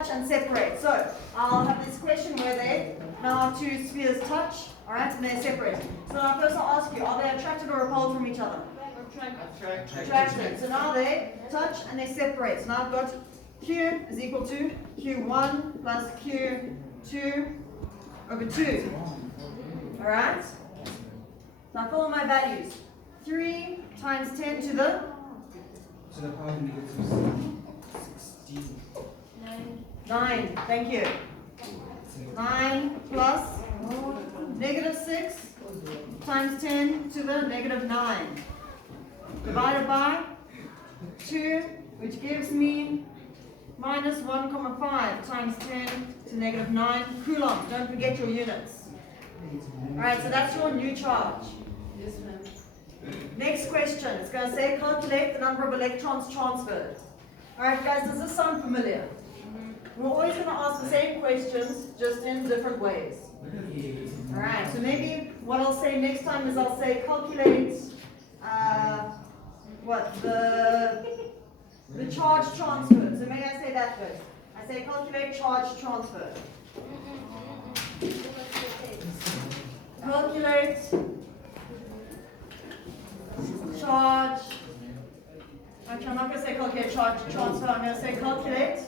and separate. So I'll have this question where they now two spheres touch, all right, and they separate. So now first I'll ask you, are they attracted or repelled from each other? Attracted. So now they touch and they separate. So now I've got Q is equal to Q1 plus Q2 over 2. All right? Now fill in my values. 3 times 10 to the power of negative 16. 9. Thank you. 9 plus negative 6 times 10 to the negative 9. Divided by 2, which gives me minus 1,5 times 10 to negative 9 coulombs. Don't forget your units. Alright, so that's your new charge. Yes, ma'am. Next question. It's going to say calculate the number of electrons transferred. Alright guys, does this sound familiar? We're always going to ask the same questions, just in different ways. Alright, so maybe what I'll say next time is I'll say calculate the charge transfer. So maybe I say that first. I say calculate charge transfer. Calculate charge. Actually, I'm not going to say calculate charge transfer. I'm going to say calculate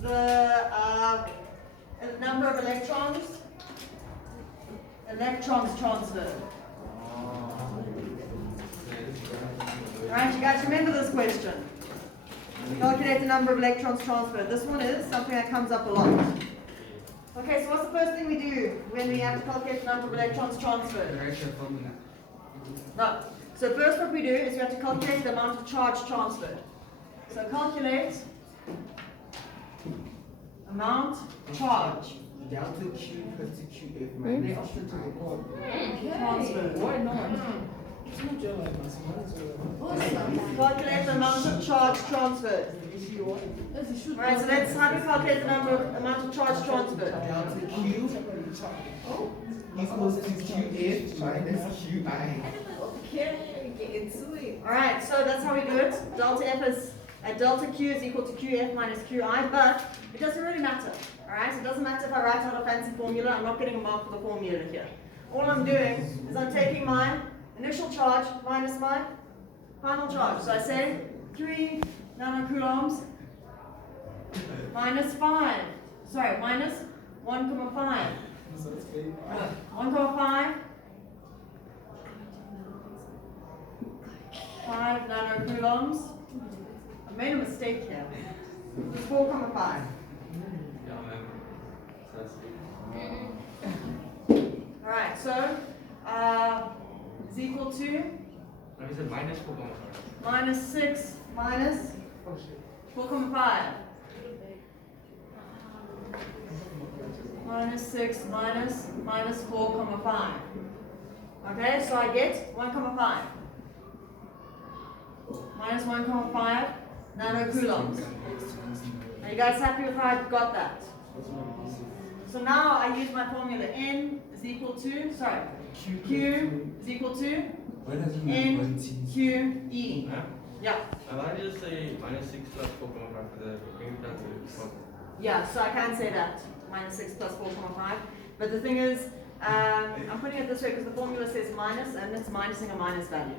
the number of electrons transferred. Alright, you guys remember this question. Calculate the number of electrons transferred. This one is something that comes up a lot. Okay, so what's the first thing we do when we have to calculate the number of electrons transferred? No. So first what we do is we have to calculate the amount of charge transferred. So calculate amount charge. Delta Q plus QF minus Q to the core. Transferred. Why not? Calculate the amount of charge transferred. Alright, so let's how do we calculate the amount of charge transferred? Delta Q equals to QF minus QI. Okay, get into it. Alright, so that's how we do it. Delta Q is equal to QF minus QI, but it doesn't really matter. Alright, so it doesn't matter if I write out a fancy formula. I'm not getting a mark for the formula here. All I'm doing is I'm taking my initial charge minus my final charge. So I say 3 nanocoulombs minus 5. Sorry, minus 1,5. 1,5. 5 nanocoulombs. I made a mistake here. 4,5. Alright, so is equal to minus 6 minus 4,5. Minus 6 minus 4,5. Okay, so I get 1,5. Minus 1,5 nanocoulombs. Are you guys happy with how I got that? So now I use my formula. N is equal to, sorry, Q is equal to N Q E. Yeah. Why did you say minus 6 plus 4,5 for the bring it down to 1? Yeah, so I can say that. Minus 6 plus 4,5. But the thing is, I'm putting it this way because the formula says minus and it's minusing a minus value.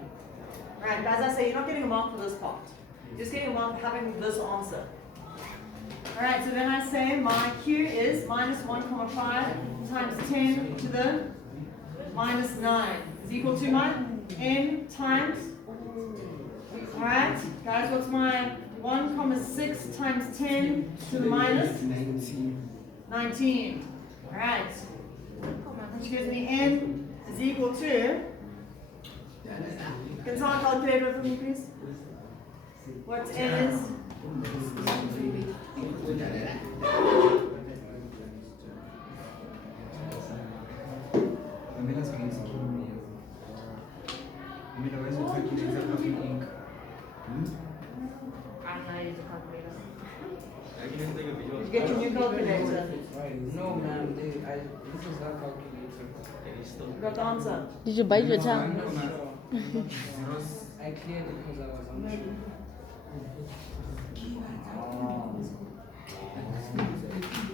Alright, as I say, you're not getting a mark for this part. You're just getting a mark for having this answer. Alright, so then I say my Q is minus 1,5 times 10 to the minus 9 is equal to my N times, alright, guys, what's my 1,6 times 10 to the minus? 19. Alright, which gives me N is equal to, can someone calculate it for me please? What N is? I'm not using a calculator. I can just take a visual. Did you get your new calculator? No, ma'am, this is not calculator. You got the answer? Did you buy your tongue? I I cleared it because I was on.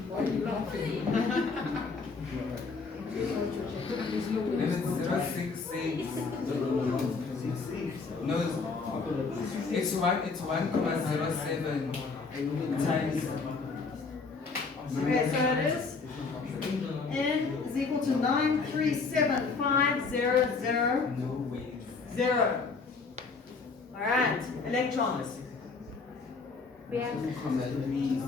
Why are you laughing? Then it's 066. No, it's 1,07 times. Okay, so it is N is equal to 937,500. No way. 0. Alright, electrons. Give us a new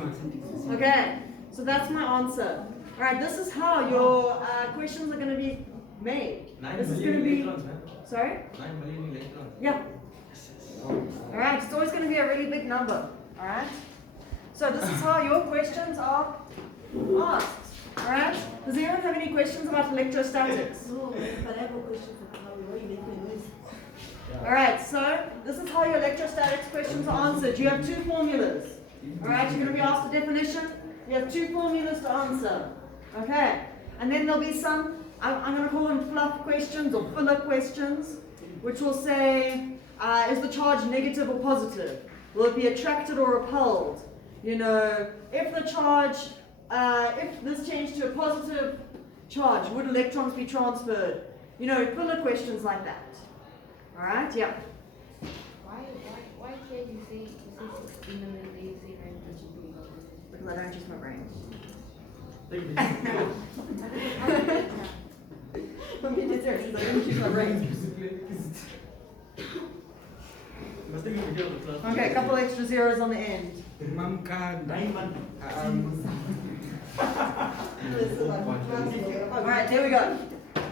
one. Okay, so that's my answer. Alright, this is how your questions are going to be made. 9 This is going to million be. electrons, man. Sorry? 9 million electrons. Yeah. Alright, it's always going to be a really big number. Alright? So this is how your questions are asked. Alright? Does anyone have any questions about electrostatics? No, but I have a question for how you make the noise. Alright, so this is how your electrostatics questions are answered. You have two formulas. Alright, you're going to be asked a definition. You have two formulas to answer. Okay? And then there'll be some, I'm going to call them fluff questions or filler questions, which will say, is the charge negative or positive? Will it be attracted or repelled? You know, if the charge, if this changed to a positive charge, would electrons be transferred? You know, filler questions like that. Alright, yeah. Why can't you say 16 and then they say 932? Because I don't use my brain. Let me do serious, because I don't use my brain. Must have been video of the class. Okay, a couple extra zeros on the end. Mom can. Alright, there we go.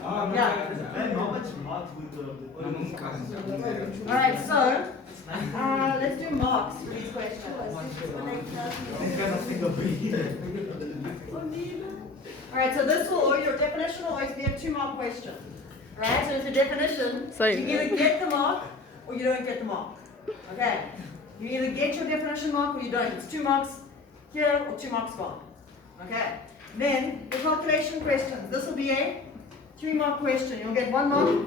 Yeah. And how much math with the Alright, so let's do marks for these questions. Alright, so this will, or your definition will always be a 2-mark question. Alright, so it's a definition. You either get the mark or you don't get the mark. Okay. You either get your definition mark or you don't. It's 2 marks here or 2 marks gone. Okay. Then the calculation questions. This will be a 3-mark question. You'll get 1 mark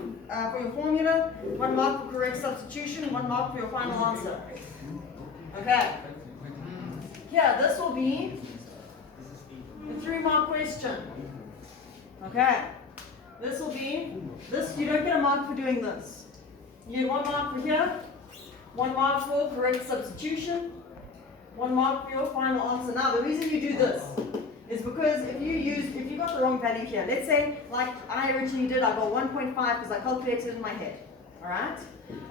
for your formula, 1 mark for correct substitution, 1 mark for your final answer. Okay. Here, this will be a 3-mark question. Okay. This will be, this, you don't get a mark for doing this. You get 1 mark for here, 1 mark for correct substitution, 1 mark for your final answer. Now, the reason you do this is because if you got the wrong value here, let's say, like I originally did, I got 1.5 because I calculated it in my head. Alright?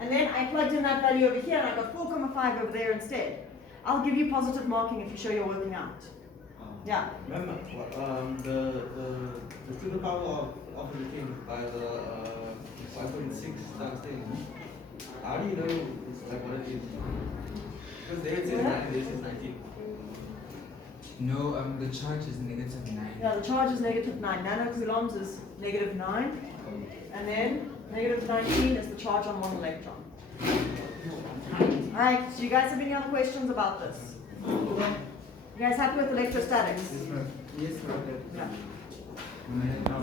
And then I plugged in that value over here and I got 4.5 over there instead. I'll give you positive marking if you show you're working out. Yeah. Remember, the to the power of the thing by the 5.6 times thing. How do you know it's like what it is? Because there it says 9, this is 19. No, the charge is -9. Yeah, the charge is -9. Nanocoulombs is -9. And then -19 is the charge on 1 electron. Alright, so you guys have any other questions about this? You guys happy with electrostatics? Yes, ma'am. Yeah. Yeah.